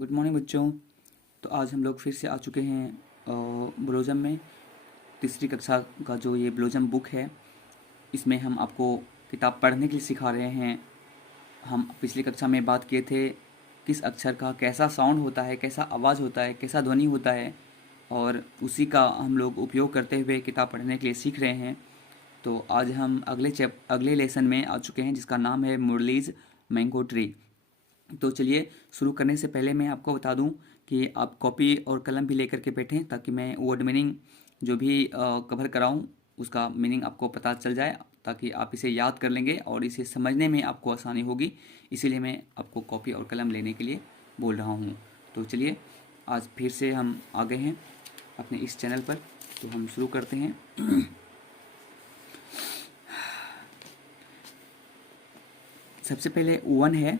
Good morning बच्चों। तो आज हम लोग फिर से आ चुके हैं ब्लोजम में। तीसरी कक्षा का जो ये ब्लोजम बुक है, इसमें हम आपको किताब पढ़ने के लिए सिखा रहे हैं। हम पिछली कक्षा में बात किए थे किस अक्षर का कैसा साउंड होता है, कैसा आवाज़ होता है, कैसा ध्वनि होता है, और उसी का हम लोग उपयोग करते हुए किताब पढ़ने के लिए सीख रहे हैं। तो आज हम अगले लेसन में आ चुके हैं, जिसका नाम है मुरलीज मैंगो ट्री। तो चलिए, शुरू करने से पहले मैं आपको बता दूं कि आप कॉपी और कलम भी लेकर के बैठें, ताकि मैं वर्ड मीनिंग जो भी कवर कराऊं उसका मीनिंग आपको पता चल जाए, ताकि आप इसे याद कर लेंगे और इसे समझने में आपको आसानी होगी। इसीलिए मैं आपको कॉपी और कलम लेने के लिए बोल रहा हूँ। तो चलिए, आज फिर से हम आ गए हैं अपने इस चैनल पर, तो हम शुरू करते हैं। सबसे पहले वन है,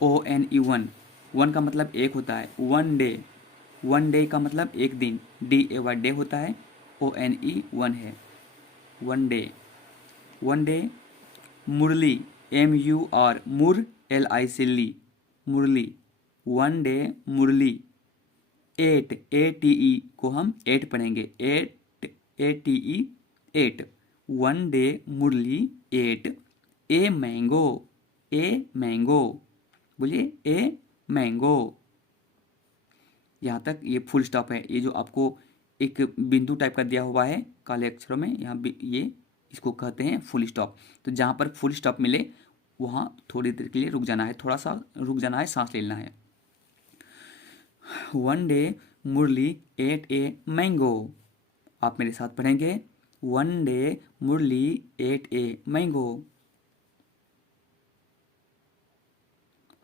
ONE वन। वन का मतलब एक होता है, वन डे। वन डे का मतलब एक दिन, DAY डे होता है। ONE वन है, one day. One day. Murali, MUR, मुर, LIC ली, मुरली। वन डे मुरली। एट, ATE को हम एट पढ़ेंगे, ate, ATE, ate. One day Murali ate a mango, a mango. बोलिए, ए मैंगो। यहाँ तक ये फुल स्टॉप है। ये जो आपको एक बिंदु टाइप का दिया हुआ है काले अक्षरों में, यहाँ ये इसको कहते हैं फुल स्टॉप। तो जहाँ पर फुल स्टॉप मिले वहाँ थोड़ी देर के लिए रुक जाना है, थोड़ा सा रुक जाना है, सांस ले लेना है। One day Murali ate a mango. आप मेरे साथ पढ़ेंगे, one day Murali ate a mango.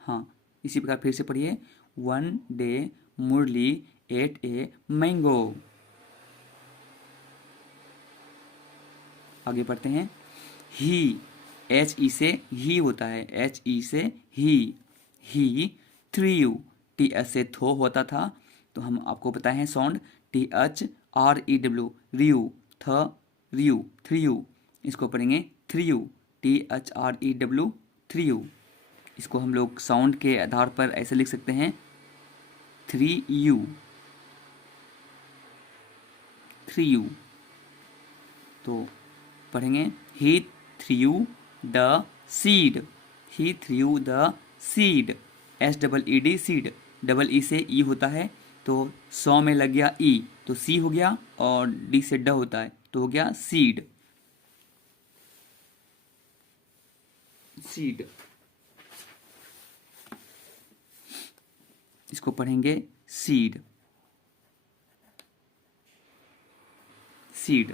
हाँ, इसी प्रकार फिर से पढ़िए, one day Murali ate a mango. आगे बढ़ते हैं। ही, HE से ही होता है, HE से ही थ्रू। TH से थो होता था, तो हम आपको बताए हैं साउंड, THREW, रियू, थ रियू, थ्रू। इसको पढ़ेंगे थ्रू, THREW, थ्रू। इसको हम लोग साउंड के आधार पर ऐसे लिख सकते हैं, 3U, 3U। तो पढ़ेंगे, he threw the seed, he threw the seed, SEED, seed, double e से ई होता है, तो 100 में लग गया ई, तो सी हो गया, और डी से ड होता है, तो हो गया सीड, सीड। इसको पढ़ेंगे सीड, सीड।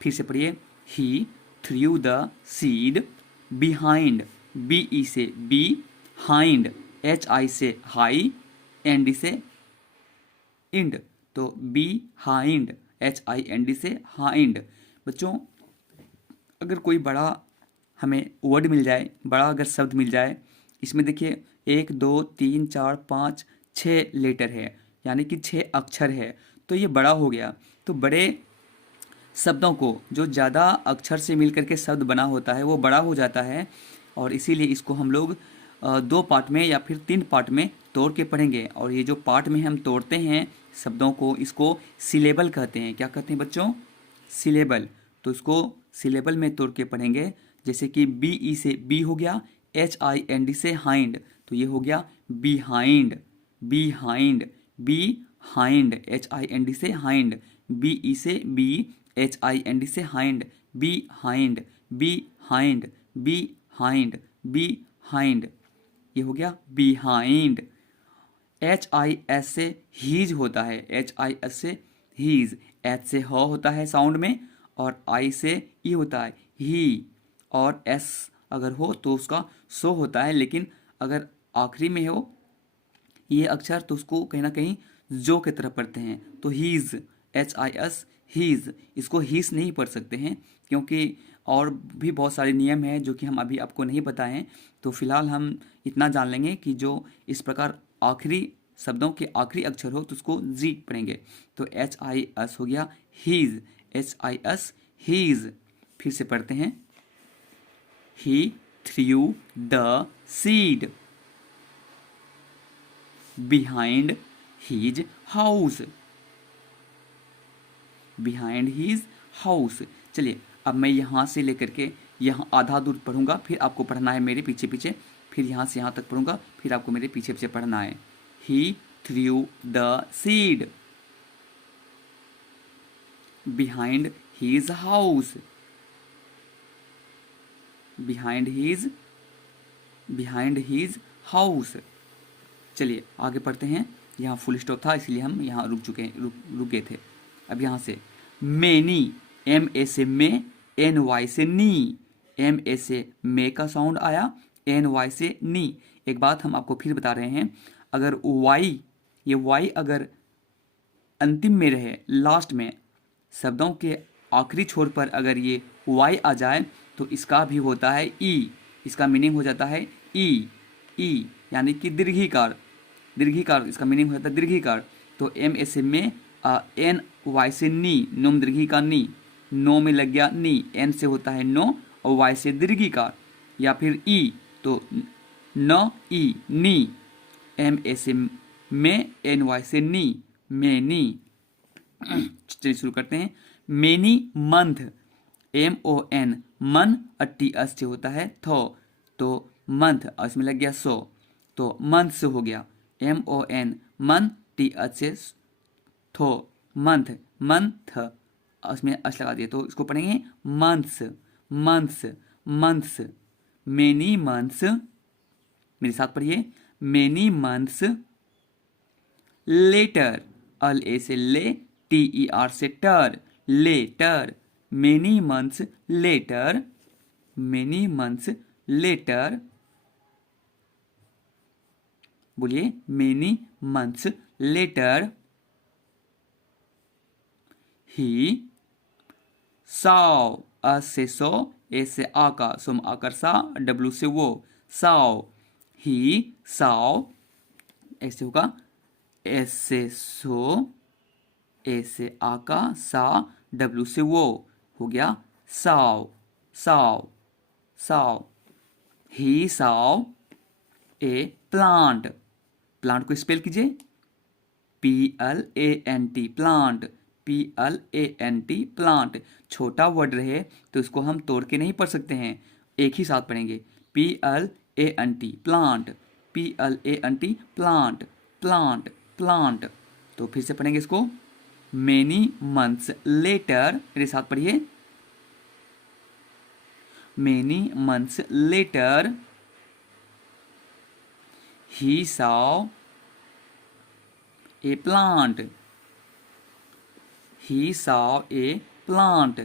फिर से पढ़िए, he threw the seed behind, BE से बी, हाइंड, HI से हाई, ND से इंड, तो बी हाइंड, HIND से हाइंड। बच्चों, अगर कोई बड़ा हमें वर्ड मिल जाए, बड़ा अगर शब्द मिल जाए, इसमें देखिए 1 2 3 4 5 6 लेटर है, यानी कि 6 अक्षर है, तो ये बड़ा हो गया। तो बड़े शब्दों को, जो ज़्यादा अक्षर से मिलकर के शब्द बना होता है, वो बड़ा हो जाता है, और इसीलिए इसको हम लोग 2 पार्ट में या फिर 3 पार्ट में तोड़ के पढ़ेंगे। और ये जो पार्ट में हम तोड़ते हैं शब्दों को, इसको सिलेबल कहते हैं। क्या कहते हैं बच्चों? सिलेबल। तो इसको सिलेबल में तोड़ के पढ़ेंगे। जैसे कि BE से बी हो गया, HIND से हाइंड, तो ये हो गया behind, behind, be hind, HIND से हाइंड, BE से बी, HIND से hind, be hind, be hind, be hind, be hind, ये हो गया बिहाइंड। HIS से हीज होता है, HIS से हीज, H से ह होता है साउंड में, और I से ई होता है, ही, और S अगर हो तो उसका सो होता है, लेकिन अगर आखिरी में हो ये अक्षर तो उसको कहीं ना कहीं जो की तरफ पढ़ते हैं, तो हीज, HIS, हीज। इसको हीस नहीं पढ़ सकते हैं, क्योंकि और भी बहुत सारे नियम हैं जो कि हम अभी आपको नहीं बताएं। तो फिलहाल हम इतना जान लेंगे कि जो इस प्रकार आखिरी शब्दों के आखिरी अक्षर हो तो उसको जी पढ़ेंगे। तो HIS हो गया हीज, HIS हीज। फिर से पढ़ते हैं, he threw the seed, behind his house, behind his house। चलिए अब मैं यहाँ से लेकर के यहाँ आधा दूर पढ़ूंगा, फिर आपको पढ़ना है मेरे पीछे पीछे, फिर यहाँ से यहाँ तक पढ़ूंगा, फिर आपको मेरे पीछे पीछे पढ़ना है। He threw the seed behind his house, behind his house। चलिए आगे पढ़ते हैं। यहाँ फुल स्टॉप था इसलिए हम यहाँ रुक गए थे। अब यहाँ से मैनी, एम ए से में, एन वाई से नी, एम ए से मे का साउंड आया, एन वाई से नी। एक बात हम आपको फिर बता रहे हैं, अगर वाई, ये वाई अगर अंतिम में रहे, लास्ट में, शब्दों के आखिरी छोर पर अगर ये वाई आ जाए तो इसका भी होता है ई, इसका मीनिंग हो जाता है ई, ई यानी कि दीर्घीकार, दीर्घीकार इसका मीनिंग हो जाता है दीर्घीकार। तो एम ए से में, एन वाई से नी, नोम दीर्घीकार नी, नो में लग गया नी, एन से होता है नो और वाई से दीर्घीकार, या फिर ई तो न ई नी, एम ए से में, एन वाई से नी, मैनी। चलिए शुरू करते हैं। Many month, M O N, मन टी एस से होता है थो, तो मंथ और इसमें लग गया सो, तो मंथ से हो गया एम ओ एन, मन टी एच से थो, मंथ, मंथ उसमें अच लगा दिया, तो इसको पढ़ेंगे months, months, months. Many months, मेरे साथ पढ़िए, many months later, L A से ले, टी ई आर से टर, later, many months later, many months later, बोलिए many months later, he saw, अ से सो, ए से आका, सोम आकर सा, डब्ल्यू से वो, saw, ही saw, ऐसे होगा, एस से सो, ए से आका, सा, डब्ल्यू से वो, हो गया saw, saw, saw। ही saw ए प्लांट, प्लांट को स्पेल कीजिए, PLANT, प्लांट, PLANT, प्लांट। छोटा वर्ड रहे तो इसको हम तोड़ के नहीं पढ़ सकते हैं, एक ही साथ पढ़ेंगे, PLANT, plant, PLANT, plant, plant, plant. तो फिर से पढ़ेंगे इसको, मेनी मंथ्स लेटर, मेरे साथ पढ़िए, many months letter, he saw a plant, he saw a plant।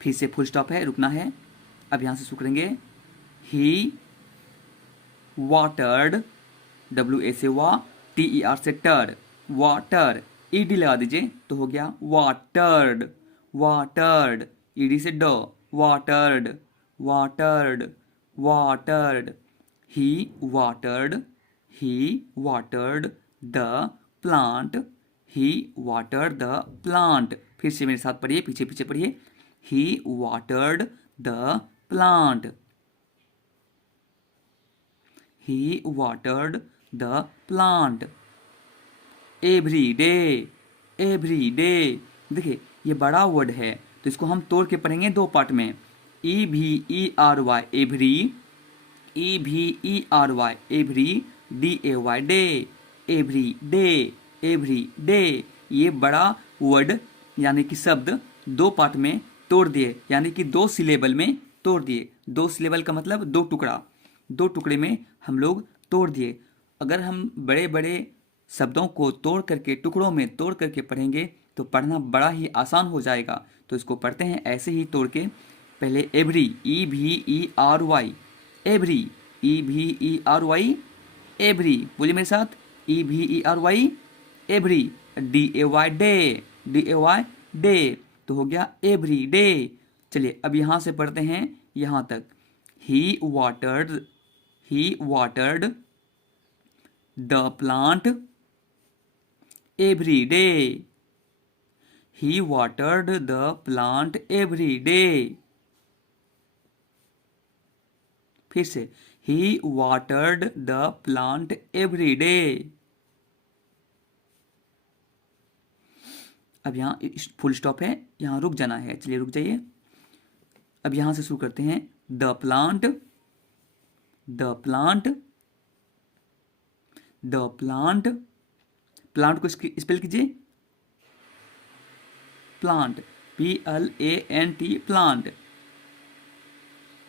फिर से फुल स्टॉप है, रुकना है। अब यहां से शुरू करेंगे, he watered, डब्ल्यू ए से वा, टी ई आर से टर, वाटर, ईडी लगा दीजिए तो हो गया वाटर्ड, वाटर्ड, ईडी से ड, watered, watered, watered, he watered, he watered the plant, he watered the plant। फिर से मेरे साथ पढ़िए, पीछे पीछे पढ़िए, he watered the plant, he watered the plant। every day, every day, देखिए ये बड़ा वर्ड है तो इसको हम तोड़ के पढ़ेंगे दो पार्ट में, EVERY, every, EVERY, every, DAY, day, every day, every day. ये बड़ा वर्ड यानी कि शब्द दो पार्ट में तोड़ दिए, यानी कि दो सिलेबल में तोड़ दिए। दो सिलेबल का मतलब दो टुकड़ा, दो टुकड़े में हम लोग तोड़ दिए। अगर हम बड़े बड़े शब्दों को तोड़ करके, टुकड़ों में तोड़ करके पढ़ेंगे तो पढ़ना बड़ा ही आसान हो जाएगा। तो इसको पढ़ते हैं ऐसे ही तोड़ के। पहले every, EVERY, every, EVERY, every, बोलिए मेरे साथ, EVERY, every, DAY, day, DAY, day, तो हो गया एवरी डे। चलिए अब यहां से पढ़ते हैं यहां तक, he watered the plant every day, he watered the plant every day. फिर से, he watered the plant every day. अब यहाँ फुल स्टॉप है, यहाँ रुक जाना है, चलिए रुक जाइए। अब यहां से शुरू करते हैं। The plant, the plant, the plant, plant को स्पेल कीजिए, plant, PLANT, plant,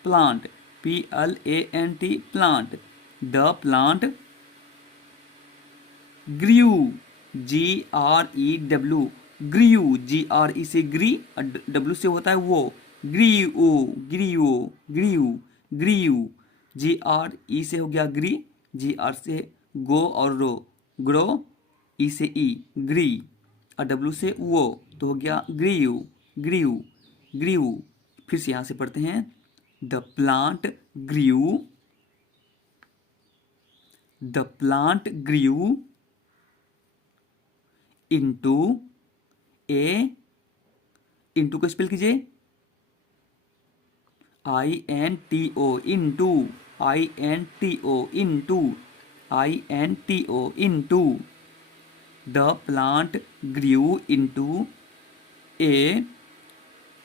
plant, PLANT, plant. The plant grew, GREW, grew, GRE से ग्री, W से होता है वो, grew, grew, grew, grew, GRE से हो गया ग्री, GR से गो और रो, ग्रो, E से ई, ग्री, और W से वो, तो हो गया ग्रीव, ग्रीव, ग्रीव। फिर से यहां से पढ़ते हैं। The plant grew, the plant grew into a, into को स्पेल कीजिए, INTO, into, INTO, into, INTO, into. The plant grew into a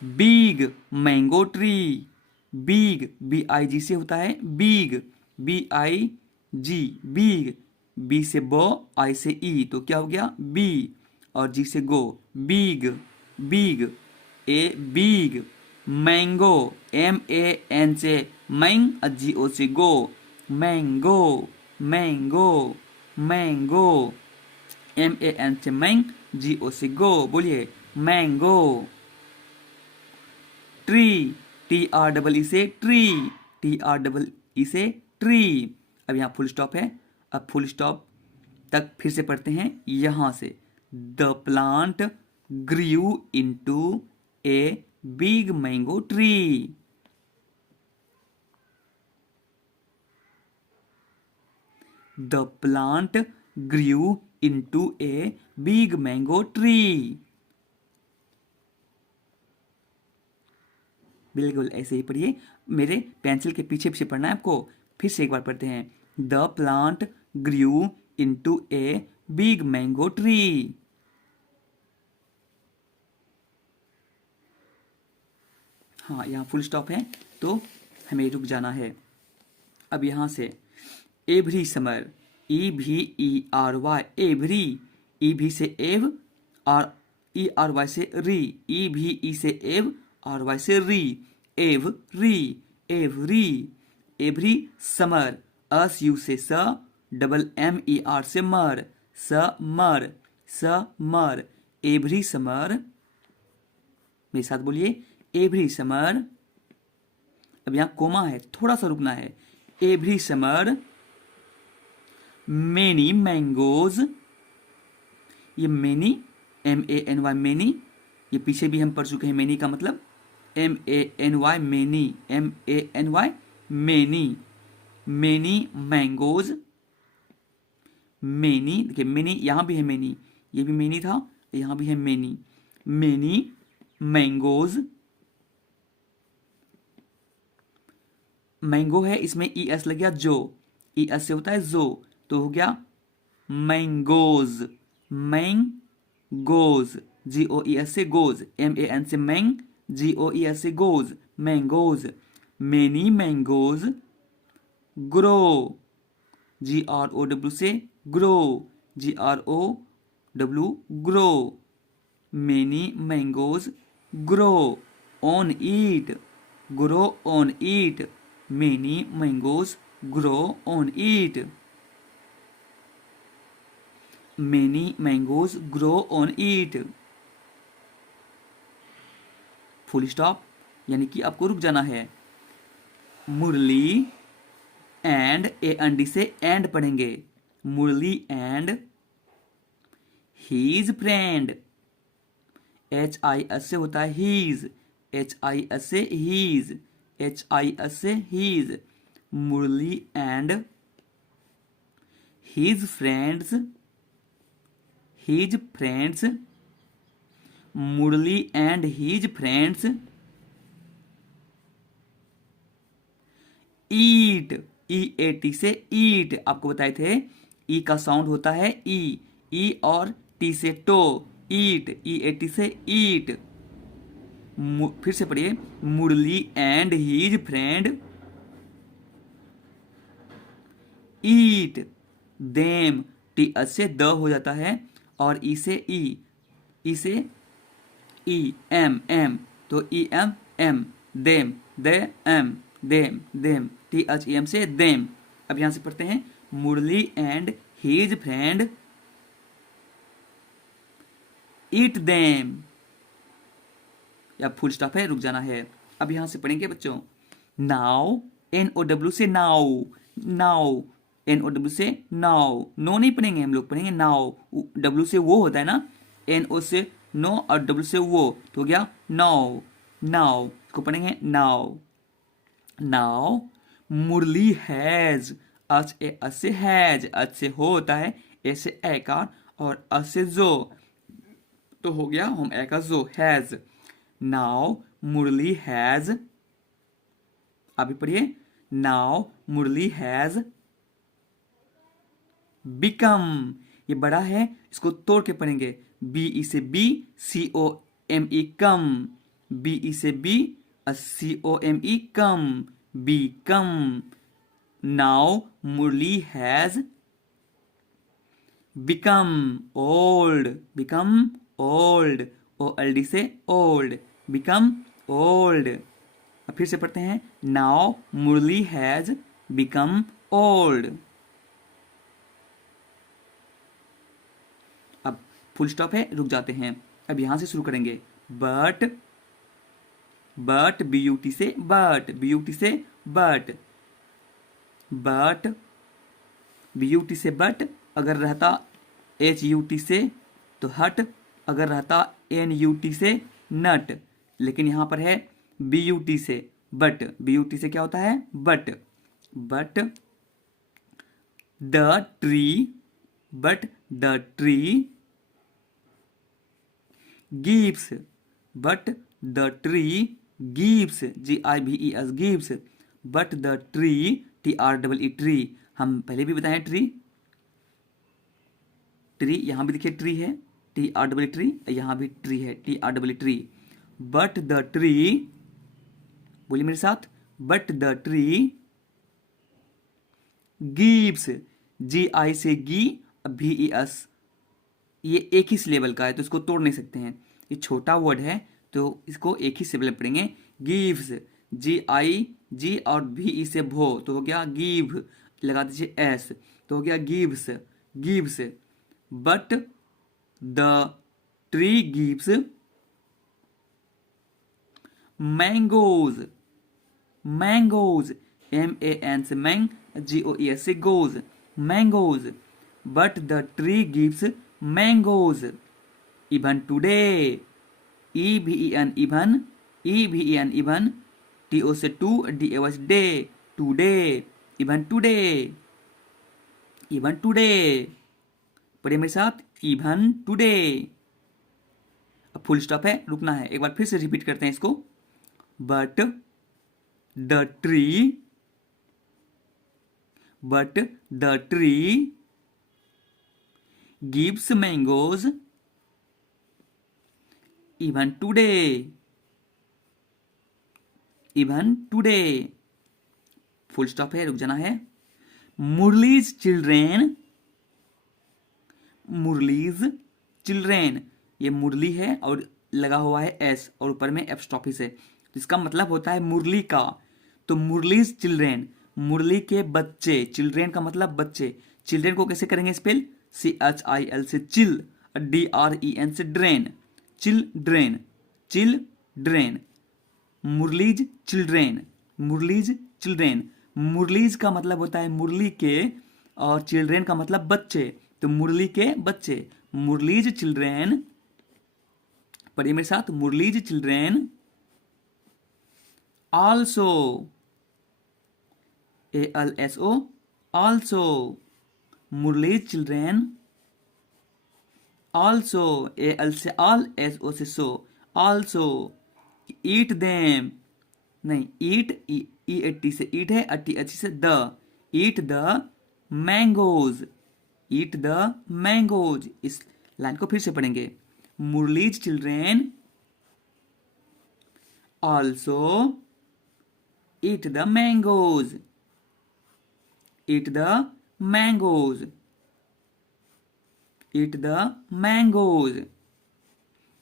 big mango tree, big, BIG से होता है बिग, BIG, बिग, B से बो, I से ई, तो क्या हो गया बी, और G से go, big, big, a big mango, MAN से मैंग, GO से go, mango, mango, mango, MAN से मैंग, GO से गो, बोलिए मैंगो। ट्री, TREE से ट्री, TREE से ट्री। अब यहाँ फुल स्टॉप है। अब फुल स्टॉप तक फिर से पढ़ते हैं यहां से। The plant grew into a big mango tree. The plant grew into a big mango tree. बिल्कुल ऐसे ही पढ़िए, मेरे पेंसिल के पीछे पीछे पढ़ना है आपको। फिर से एक बार पढ़ते हैं। The plant grew into a big mango tree. हाँ, यहाँ फुल स्टॉप है तो हमें रुक जाना है। अब यहाँ से every summer, EVERY, every, EV से एव और ERY से री, EVE से एव और वाई से री, एव री, एवरी, एवरी समर, SU से स, MER से मर, समर, समर, एवरी समर। मेरे साथ बोलिए एवरी समर। अब यहां कोमा है, थोड़ा सा रुकना है। एवरी समर मेनी मैंगोज, ये मेनी, MANY मेनी, ये पीछे भी हम पढ़ चुके हैं। मेनी का मतलब MANY many, MANY many, many mangoes, many, देखिए मेनी यहां भी है, मेनी, ये भी मेनी था, यहां भी है मेनी, मेनी मैंगोज। मैंगो है, इसमें ES लग गया जो, ES से होता है जो, तो हो गया मैंगोज, मैंगोज, GOES से गोज, MAN से मैंग, GOES से goes, mangoes. Many mangoes grow, GROW से grow, GROW grow, many mangoes grow on eat, grow on eat, many mangoes grow on eat, many mangoes grow on eat. Full stop, यानी कि आपको रुक जाना है। मुरली and AND से and पढ़ेंगे, मुरली and his friend, HIS से होता है हीज, HIS से हीज, HIS से his, Murli and his friends, his friends, Murli and his friends eat, EAT से ईट, आपको बताए थे ई का साउंड होता है ई और टी से टो, ईट, EAT से ईट। फिर से पढ़िए, Murali and his friend eat them, t से द हो जाता है और ई से ई एम, तो एम देम, देम, THEM से देम। अब यहां से पढ़ते हैं, Murali and his friend eat them, या फुल स्टॉप है, रुक जाना है। अब यहां से पढ़ेंगे बच्चों, नाउ, NOW से नाउ, NOW से नाउ, नो नहीं पढ़ेंगे हम लोग, पढ़ेंगे नाउ, W से वो होता है ना, NO से नो और W से वो, तो हो गया नाउ, इसको पढ़ेंगे नाउ, मुरली हैज, अच से हैज, अच से हो होता है, ए से एकार और अ से जो, तो हो गया हम ए का जो, हैज। नाउ मुरली हैज, अभी पढ़िए, नाउ मुरली हैज बिकम, ये बड़ा है, इसको तोड़ के पढ़ेंगे, BE से बी, COME कम, BE से be, COME come, become. Now Murli has become old, OLD से ओल्ड, बिकम ओल्ड। अब फिर से पढ़ते हैं, now Murli has become old. अब फुल स्टॉप है, रुक जाते हैं। अब यहां से शुरू करेंगे, बट BUT से बट, BUT से बट, अगर रहता HUT से तो हट, अगर रहता NUT से नट, लेकिन यहां पर है BUT से बट, BUT से क्या होता है, but the tree, gives, but the tree gives, GIVES gives, but the tree, TREE tree, हम पहले भी बताए ट्री, यहां भी देखिए ट्री है, TREE ट्री, यहां भी ट्री है, TREE tree. But the tree, बोलिए मेरे साथ, but the tree gives, GI से गी, VES, ये एक ही सिलेबल का है तो इसको तोड़ नहीं सकते हैं, ये छोटा वर्ड है तो इसको एक ही सिलेबल पढ़ेंगे, गिव्स, GI और VE से भो, तो हो गया गिव, लगा दीजिए S, तो हो गया gives. But the tree gives mangoes, MAN से मैंग, GOES से goes, mangoes, but the tree gives mangoes. Even today, EVEN even, TO से टू, DAY से डे, टुडे, इवन टुडे, पढ़िए मेरे साथ, इवन टुडे। अब फुल स्टॉप है, रुकना है, एक बार फिर से रिपीट करते हैं इसको, but the tree gives mangoes even today, full stop है, रुक जाना है। मुरलीज चिल्ड्रेन, ये मुरली है और लगा हुआ है S और ऊपर में एपस्ट्रॉफिस है, तो इसका मतलब होता है मुरली का, तो मुरलीज चिल्ड्रेन, मुरली के बच्चे, चिल्ड्रेन का मतलब बच्चे, चिल्ड्रेन को कैसे करेंगे स्पेल, CHIL से चिल, DREN से ड्रेन, चिल्ड्रेन, मुरलीज चिल्ड्रेन, मुरलीज का मतलब होता है मुरली के, और चिल्ड्रेन का मतलब बच्चे, तो मुरली के बच्चे, मुरलीज चिल्ड्रेन, पढ़िए मेरे साथ, Murali's children also, ALSO, also, Murali's children also, AL से आल, SO से सो, आल्सो, ईट देम, नहीं ईट, EAT से ईट है, TH से the, eat the mangoes, eat the mangoes. इस लाइन को फिर से पढ़ेंगे। Murali's children also eat the mangoes, eat the mangoes, eat the mangoes.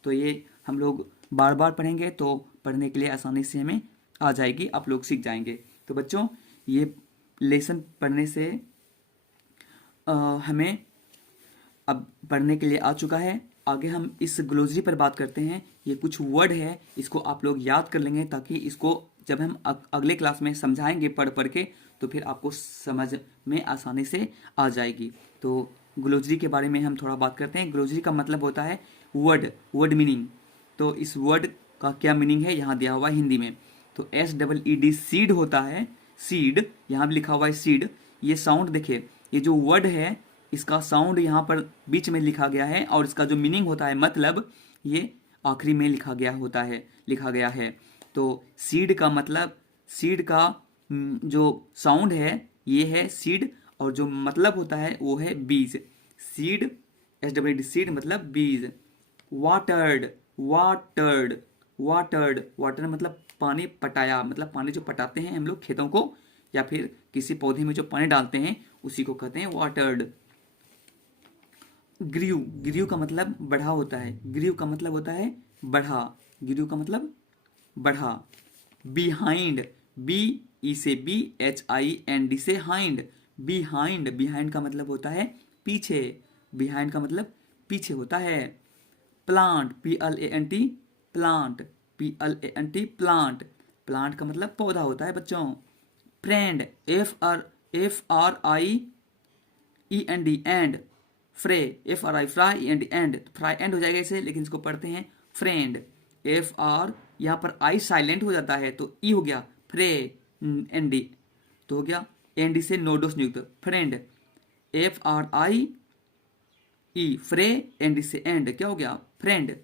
तो ये हम लोग बार बार पढ़ेंगे तो पढ़ने के लिए आसानी से हमें आ जाएगी, आप लोग सीख जाएंगे। तो बच्चों ये लेसन पढ़ने से हमें अब पढ़ने के लिए आ चुका है। आगे हम इस ग्लोसरी पर बात करते हैं। ये कुछ वर्ड है, इसको आप लोग याद कर लेंगे ताकि इसको जब हम अगले क्लास में समझाएंगे पढ़ पढ़ के तो फिर आपको समझ में आसानी से आ जाएगी। तो ग्लोसरी के बारे में हम थोड़ा बात करते हैं। ग्लोसरी का मतलब होता है वर्ड, वर्ड मीनिंग। तो इस वर्ड का क्या मीनिंग है यहाँ दिया हुआ है हिंदी में। तो SEED सीड होता है, सीड यहाँ भी लिखा हुआ है सीड। ये साउंड देखिए, ये जो वर्ड है इसका साउंड यहाँ पर बीच में लिखा गया है और इसका जो मीनिंग होता है मतलब ये आखिरी में लिखा गया है। तो सीड का मतलब, सीड का जो साउंड है ये है सीड और जो मतलब होता है वो है बीज। सीड, SEED सीड मतलब बीज। वाटर्ड, वाटर्ड, वाटर्ड, वाटर मतलब पानी पटाया, मतलब पानी जो पटाते हैं हम लोग खेतों को या फिर किसी पौधे में जो पानी डालते हैं उसी को कहते हैं वाटर्ड। ग्रीव, ग्रीव का मतलब बढ़ा होता है, ग्रीव का मतलब होता है बढ़ा, ग्रीव का मतलब बढ़ा। बिहाइंड, BEHIND से हाइंड, बिहाइंड, बिहाइंड का मतलब होता है पीछे, बिहाइंड का मतलब पीछे होता है। Plant, PLANT, plant, PLANT, plant, plant का मतलब पौधा होता है बच्चों। फ्रेंड, FRIEND, एंड, फ्रे, FRI fry and and, fry and हो जाएगा इसे, लेकिन इसको पढ़ते हैं फ्रेंड। FR यहाँ पर आई साइलेंट हो जाता है तो ई हो गया फ्रे, ND तो हो गया ND से नोडो संयुक्त फ्रेंड। FRIE फ्रे, ND से एंड क्या हो गया friend.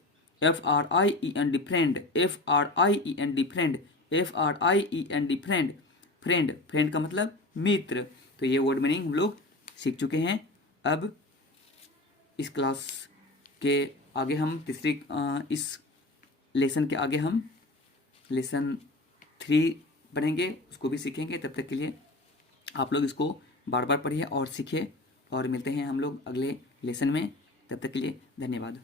FRIEND friend, FRIEND friend, FRIEND friend, friend, friend का मतलब मित्र। तो ये वर्ड मीनिंग हम लोग सीख चुके हैं। अब इस क्लास के आगे हम इस लेसन के आगे हम लेसन 3 पढ़ेंगे, उसको भी सीखेंगे। तब तक के लिए आप लोग इसको बार बार पढ़िए और सीखिए और मिलते हैं हम लोग अगले लेसन में। तब तक के लिए धन्यवाद।